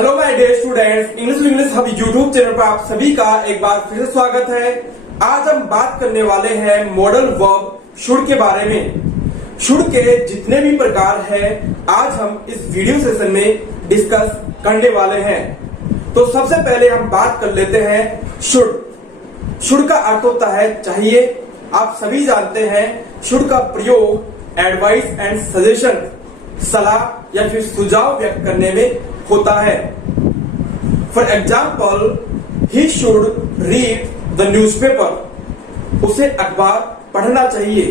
Hello my dear students, English hub YouTube channel पर आप सभी का एक बार फिर से स्वागत है। आज हम बात करने वाले हैं मॉडल वर्ब शुड के बारे में। शुड के जितने भी प्रकार हैं आज हम इस वीडियो सेशन में डिस्कस करने वाले हैं। तो सबसे पहले हम बात कर लेते हैं शुड। शुड का अर्थ होता है चाहिए। आप सभी जानते हैं शुड का प्रयोग एडवाइस एंड सजेशन, सलाह या फिर सुझाव व्यक्त करने में होता है। For example, he should read the newspaper. उसे अखबार पढ़ना चाहिए।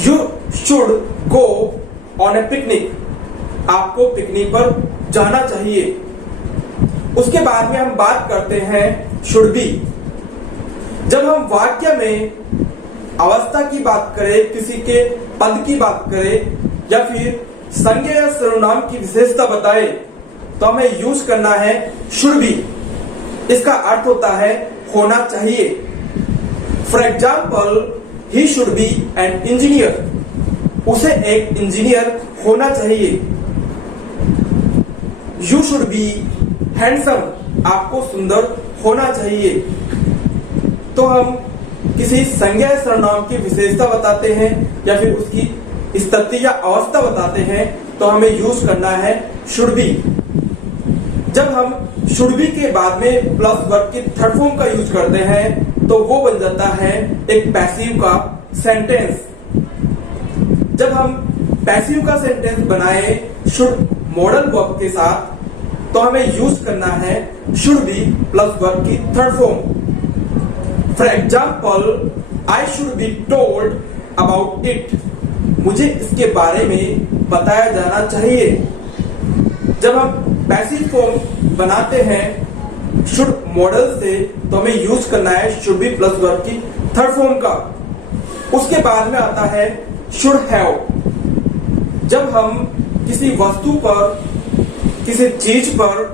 You should go on A picnic. आपको पिकनिक पर जाना चाहिए। उसके बाद में हम बात करते हैं शुड बी। जब हम वाक्य में अवस्था की बात करें, किसी के पद की बात करें या फिर संज्ञा या सर्वनाम की विशेषता बताए तो हमें यूज करना है शुड बी। इसका अर्थ होता है होना चाहिए। For example, he should be an engineer. उसे एक इंजीनियर होना चाहिए। You should be handsome. आपको सुंदर होना चाहिए। तो हम किसी संज्ञा या सर्वनाम की विशेषता बताते हैं या फिर उसकी स्थिति या अवस्था बताते हैं तो हमें यूज करना है शुड बी। जब हम शुड बी के बाद में प्लस वर्ब की थर्ड फॉर्म का यूज करते हैं तो वो बन जाता है एक पैसिव का सेंटेंस। जब हम पैसिव का सेंटेंस बनाए शुड मॉडल वर्ब के साथ तो हमें यूज करना है शुड बी प्लस वर्ब की third form. For example, I should be told about it. मुझे इसके बारे में बताया जाना चाहिए। जब हम पैसिव फॉर्म बनाते हैं शुड मॉडल से तो हमें यूज करना है शुड बी प्लस वर्ब की थर्ड फॉर्म का। उसके बाद में आता है शुड हैव। जब हम किसी वस्तु पर, किसी चीज पर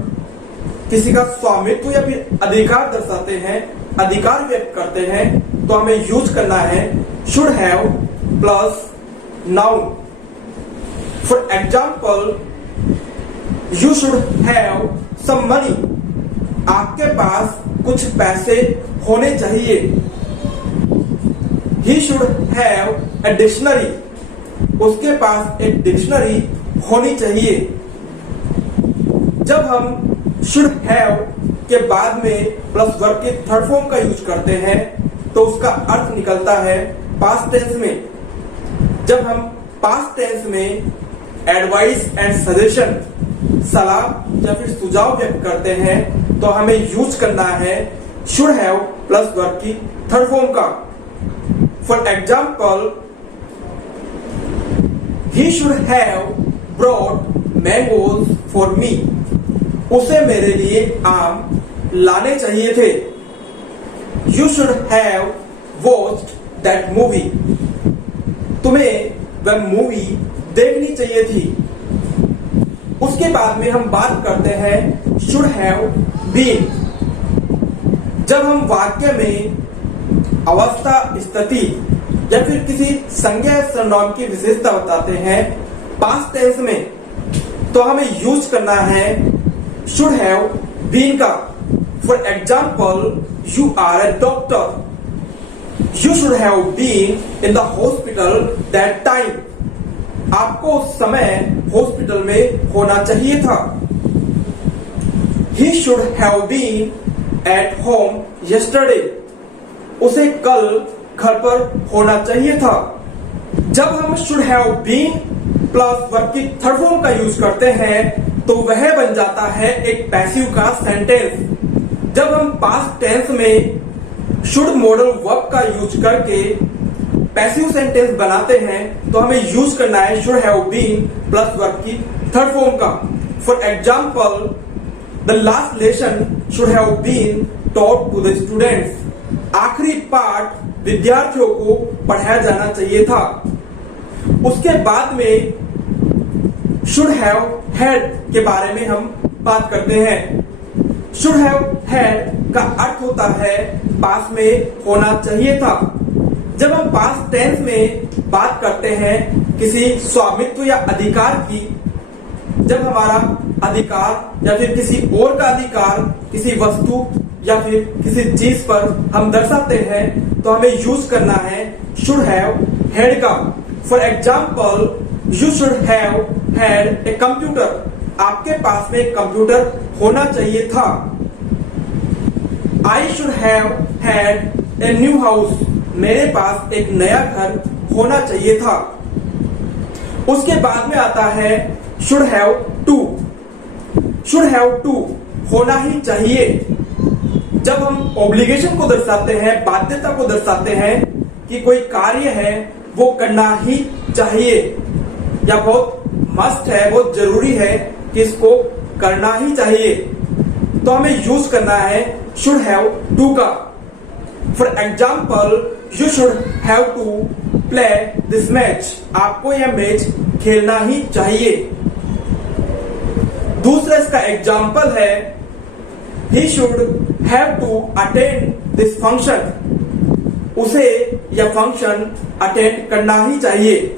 किसी का स्वामित्व या फिर अधिकार दर्शाते हैं, अधिकार व्यक्त करते हैं तो हमें यूज करना है should have plus noun. For example, you should have some money. आपके पास कुछ पैसे होने चाहिए। He should have a dictionary. उसके पास एक डिक्शनरी होनी चाहिए। जब हम शुड हैव के बाद में प्लस वर्ब के थर्ड फॉर्म का यूज करते हैं तो उसका अर्थ निकलता है पास्ट टेंस में। जब हम पास्ट टेंस में एडवाइस एंड सजेशन, सलाह या फिर सुझाव व्यक्त करते हैं तो हमें यूज करना है शुड हैव प्लस वर्ब की थर्ड फॉर्म का। For example, he should have brought mangoes for me. उसे मेरे लिए आम लाने चाहिए थे। You should have watched that movie. तुम्हें वह मूवी देखनी चाहिए थी। उसके बाद में हम बात करते हैं शुड हैव बीन। जब हम वाक्य में अवस्था, स्थिति या फिर किसी संज्ञा सर्वनाम की विशेषता बताते हैं पास्ट टेंस में तो हमें यूज करना है शुड हैव बीन का। For example, you are a doctor. You should have been in the hospital that time. आपको उस समय हॉस्पिटल में होना चाहिए था। He should have been at home yesterday. उसे कल घर पर होना चाहिए था। जब हम should have been plus verb की थर्ड फॉर्म का यूज करते हैं तो वह बन जाता है एक पैसिव का सेंटेंस। जब हम पास्ट टेंस में शुड मॉडल वर्ब का यूज करके पैसिव सेंटेंस बनाते हैं तो हमें यूज करना है should have been plus verb की थर्ड फॉर्म का। For example, the last lesson should have been taught to the students. आखिरी पाठ विद्यार्थियों को पढ़ाया जाना चाहिए था। उसके बाद में शुड हैव हैड के बारे में हम बात करते हैं। शुड हैव हैड का अर्थ होता है पास में होना चाहिए था। जब हम पास्ट टेंस में बात करते हैं किसी स्वामित्व या अधिकार की जब हमारा अधिकार या फिर किसी और का अधिकार किसी वस्तु या फिर किसी चीज पर हम दर्शाते हैं तो हमें यूज करना है शुड हैव हैड का। For example, you should have had a computer. आपके पास में एक कंप्यूटर होना चाहिए था। I should have had a new house. मेरे पास एक नया घर होना चाहिए था। उसके बाद में आता है should have to. Should have to होना ही चाहिए। जब हम ऑब्लिगेशन को दर्शाते हैं, बाध्यता को दर्शाते हैं कि कोई कार्य है वो करना ही चाहिए या बहुत मस्ट है, बहुत जरूरी है कि इसको करना ही चाहिए, तो हमें यूज करना है शुड हैव टू का। For example, you should have to play this match. आपको यह मैच खेलना ही चाहिए। दूसरा इसका एग्जाम्पल है he should have to attend this function. उसे यह फंक्शन अटेंड करना ही चाहिए।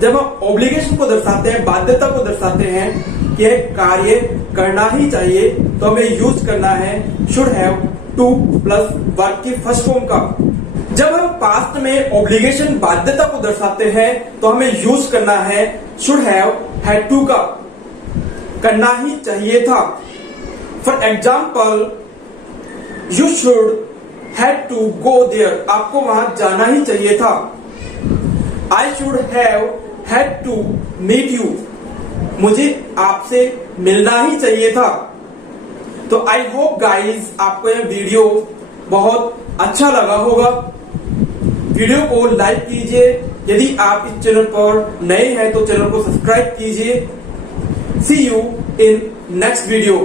जब हम ऑब्लिगेशन को दर्शाते हैं, बाध्यता को दर्शाते हैं कि यह कार्य करना ही चाहिए, तो हमें यूज करना है should have two plus verb की फर्स्ट फॉर्म का। जब हम पास्ट में ऑब्लिगेशन बाध्यता को दर्शाते हैं तो हमें यूज करना है शुड हैव हैड टू का, करना ही चाहिए था। For example, you should had to go there. आपको वहां जाना ही चाहिए था। I should have had to meet you. मुझे आपसे मिलना ही चाहिए था। तो आई होप गाइज आपको यह वीडियो बहुत अच्छा लगा होगा। वीडियो को लाइक कीजिए। यदि आप इस चैनल पर नए हैं तो चैनल को सब्सक्राइब कीजिए। सी यू इन नेक्स्ट वीडियो।